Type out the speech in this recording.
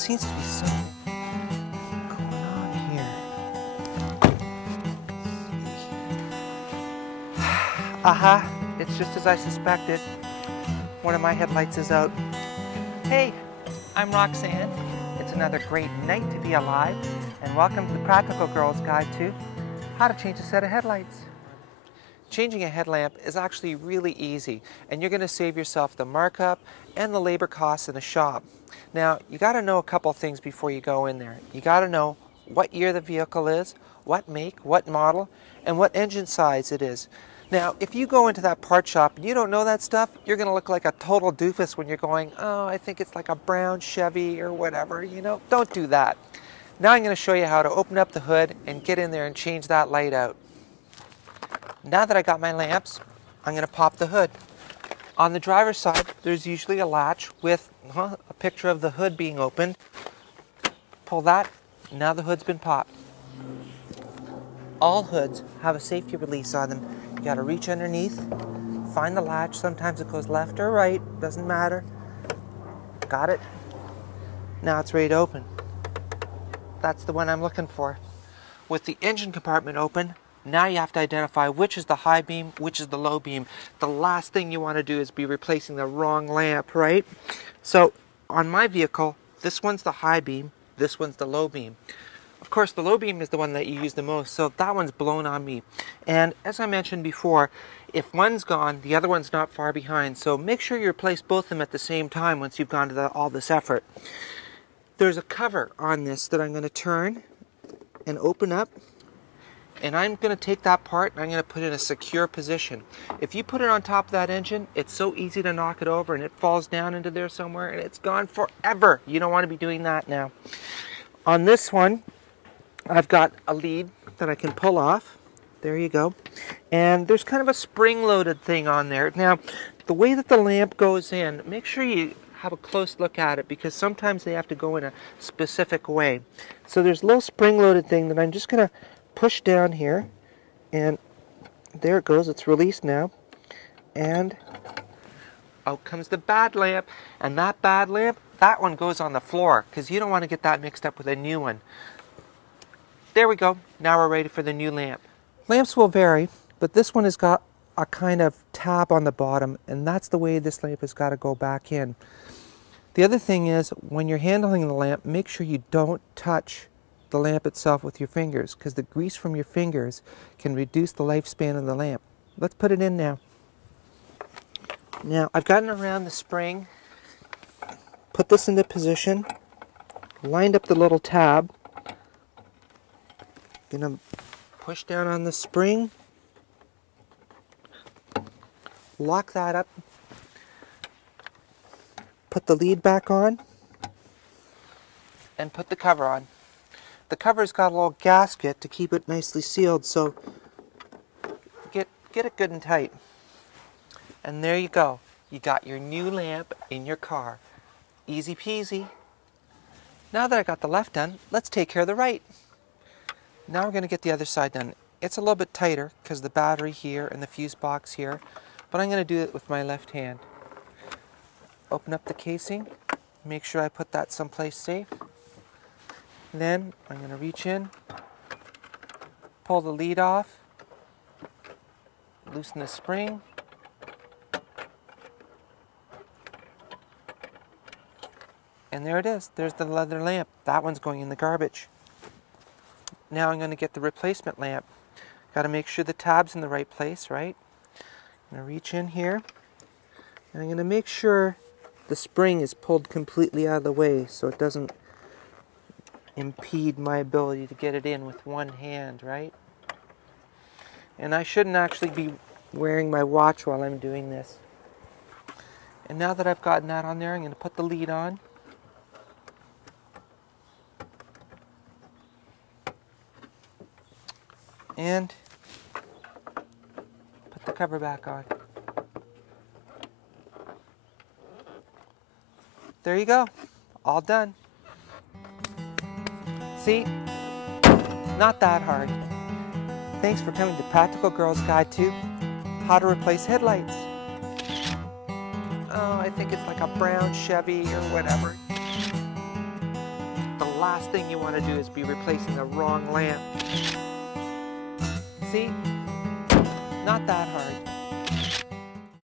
seems to be something going on here. Aha, it's just as I suspected. One of my headlights is out. Hey, I'm Roxanne. It's another great night to be alive, and welcome to the Practical Girl's Guide to how to change a set of headlights. Changing a headlamp is actually really easy, and you're going to save yourself the markup and the labor costs in the shop. Now, you got to know a couple things before you go in there. You got to know what year the vehicle is, what make, what model, and what engine size it is. Now, if you go into that part shop and you don't know that stuff, you're going to look like a total doofus when you're going, oh, I think it's like a brown Chevy or whatever, you know. Don't do that. Now I'm going to show you how to open up the hood and get in there and change that light out. Now that I got my lamps, I'm going to pop the hood. On the driver's side, there's usually a latch with a picture of the hood being opened. Pull that, now the hood's been popped. All hoods have a safety release on them. You got to reach underneath, find the latch. Sometimes it goes left or right, doesn't matter. Got it? Now it's ready to open. That's the one I'm looking for. With the engine compartment open, now you have to identify which is the high beam, which is the low beam. The last thing you want to do is be replacing the wrong lamp, right? So on my vehicle, this one's the high beam, this one's the low beam. Of course, the low beam is the one that you use the most, so that one's blown on me. And as I mentioned before, if one's gone, the other one's not far behind. So make sure you replace both of them at the same time once you've gone to all this effort. There's a cover on this that I'm going to turn and open up. And I'm going to take that part and I'm going to put it in a secure position. If you put it on top of that engine, it's so easy to knock it over and it falls down into there somewhere and it's gone forever. You don't want to be doing that now. On this one, I've got a lead that I can pull off. There you go. And there's kind of a spring-loaded thing on there. Now, the way that the lamp goes in, make sure you have a close look at it because sometimes they have to go in a specific way. So there's a little spring-loaded thing that I'm just going to push down here, and there it goes. It's released now, and out comes the bad lamp. And that bad lamp, that one goes on the floor because you don't want to get that mixed up with a new one. There we go. Now we're ready for the new lamp. Lamps will vary, but this one has got a kind of tab on the bottom, and that's the way this lamp has got to go back in. The other thing is, when you're handling the lamp, make sure you don't touch the lamp itself with your fingers, because the grease from your fingers can reduce the lifespan of the lamp. Let's put it in now. Now, I've gotten around the spring, put this into position, lined up the little tab, gonna push down on the spring, lock that up, put the lead back on, and put the cover on. The cover's got a little gasket to keep it nicely sealed, so get it good and tight. And there you go. You got your new lamp in your car. Easy peasy. Now that I got the left done, let's take care of the right. Now we're going to get the other side done. It's a little bit tighter because the battery here and the fuse box here, but I'm going to do it with my left hand. Open up the casing, make sure I put that someplace safe. Then I'm going to reach in, pull the lead off, loosen the spring, and there it is. There's the leather lamp. That one's going in the garbage. Now I'm going to get the replacement lamp. Got to make sure the tab's in the right place, right? I'm going to reach in here, and I'm going to make sure the spring is pulled completely out of the way so it doesn't impede my ability to get it in with one hand, right? And I shouldn't actually be wearing my watch while I'm doing this. And now that I've gotten that on there, I'm going to put the lead on. And put the cover back on. There you go. All done. See? Not that hard. Thanks for coming to Practical Girl's Guide to how to replace headlights. Oh, I think it's like a brown Chevy or whatever. last thing you want to do is be replacing the wrong lamp. See? Not that hard.